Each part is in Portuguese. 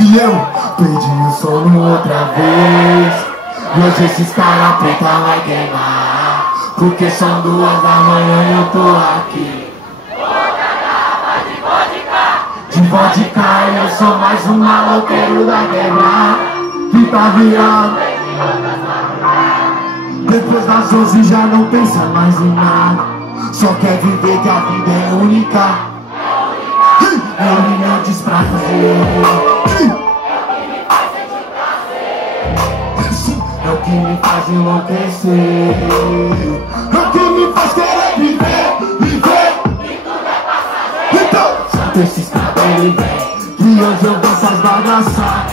E eu perdi o sono outra vez. E hoje esses cara preta vai queimar, porque são 2 da manhã e eu tô aqui. Outra garrafa de vodka. De vodka, eu sou mais um maloqueiro da guerra que tá virado. Depois das 11 já não pensa mais em nada, só quer viver que a vida é única. É o meu desprazer. É o que me faz enlouquecer. É o que me faz querer viver, viver. E tudo é passageiro. Então, solta esses cabelos, vem, que hoje eu vou faz bagaçar.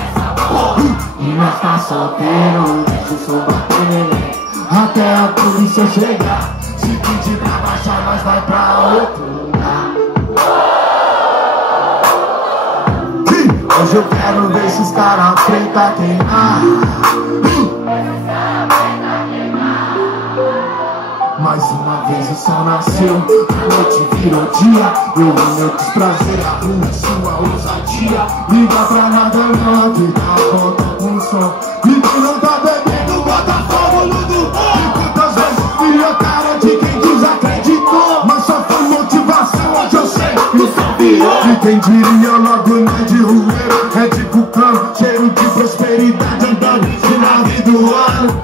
E nós tá solteiro, deixa o som bater neném, até a polícia chegar. Se pedir pra baixar, nós vai pra outro lugar. Hoje eu quero ver esses caras preta queimar. Mais uma vez o sol nasceu, a noite virou dia. Eu e meu desprazer, arrumo sua ousadia. Liga pra nada não, aqui dá volta com som. E quem não tá bebendo, bota fogo no do bom. E quantas vezes vi a cara de quem desacreditou, mas só foi motivação, hoje eu sei que o som virou. E quem diria logo não é de rueiro, é de cucão, cheiro de prosperidade, andando de nave do ano.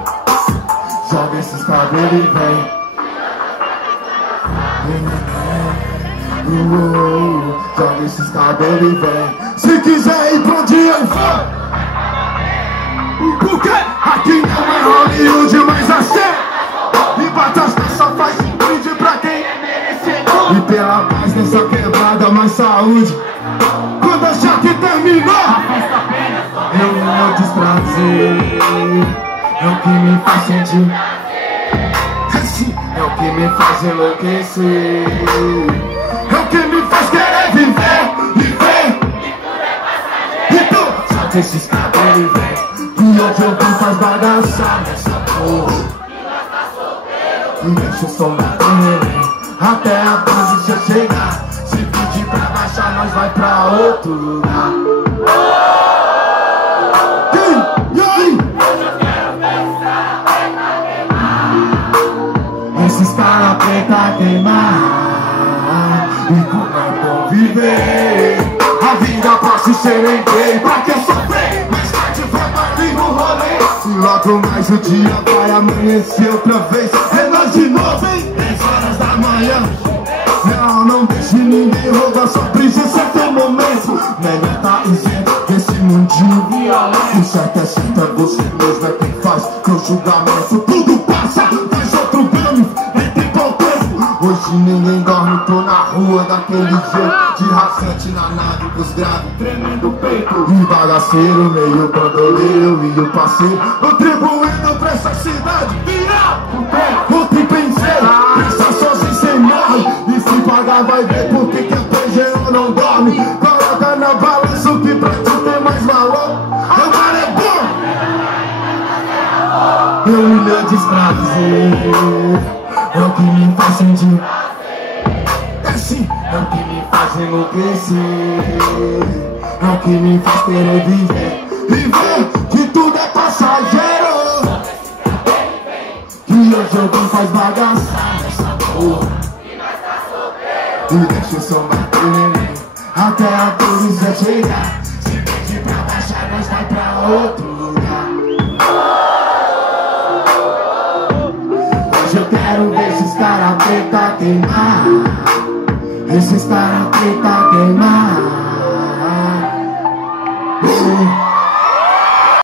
Joga esses cabelos e vem. Joga esses cabelos e vem. Se quiser ir pra onde eu vou, porque aqui não é Hollywood, mas assim. E batas nessa faz um brinde pra quem é merecedor. E pela paz nessa quebrada, mais saúde. Quando achar que terminou, A festa apenas começou. eu não desprazer. É o que me faz sentir. Esse é o que me faz enlouquecer. É o que me faz querer viver, viver. E tudo é passageiro. Então, solta esses cabelos e vem, que hoje eu vou faz bagaçar nessa porra. E nós tá solteiro. E deixa o som bater neném, até a polícia chegar. Se pedir pra baixar, nós vai pra outro lugar. E aí? Hoje eu quero ver esse cara preta queimar. Esses caras preta queimar. E como é bom viver. A vida pode ser em bem, pra que sofrer? Mais tarde vai mais no rolê. E logo mais o dia vai amanhecer outra vez. É nós de novo, hein? 10 horas da manhã. Não deixe ninguém roubar sua brisa, esse é teu momento. Melhor tá isento desse mundinho violento. O certo é certo, é você mesmo, é quem faz teu julgamento. Tudo passa, faz outro ganho, entre pau tempo. Hoje ninguém dorme, tô na rua daquele jeito. De racete na nave dos graves, tremendo o peito. E bagaceiro, meio bandoleiro e o parceiro, contribuindo pra essa cidade virar o tripenseiro. Pensa sozinho, cê morre. E se pagar vai ver porque que a PGO não dorme. Coloca na balança o que pra tu ter mais valor. Agora é bom. Eu e meu desprazer é o que me faz sentir. Esse é o que me faz enlouquecer. É o que me faz querer viver. Viver que tudo é passageiro. Que hoje eu vim faz bagaçar nessa porra. E deixa o som bater neném, até a polícia chegar. Se pedir pra baixar, nós vai pra outro lugar. Hoje eu quero ver esses caras preta queimar. Esses caras preta queimar.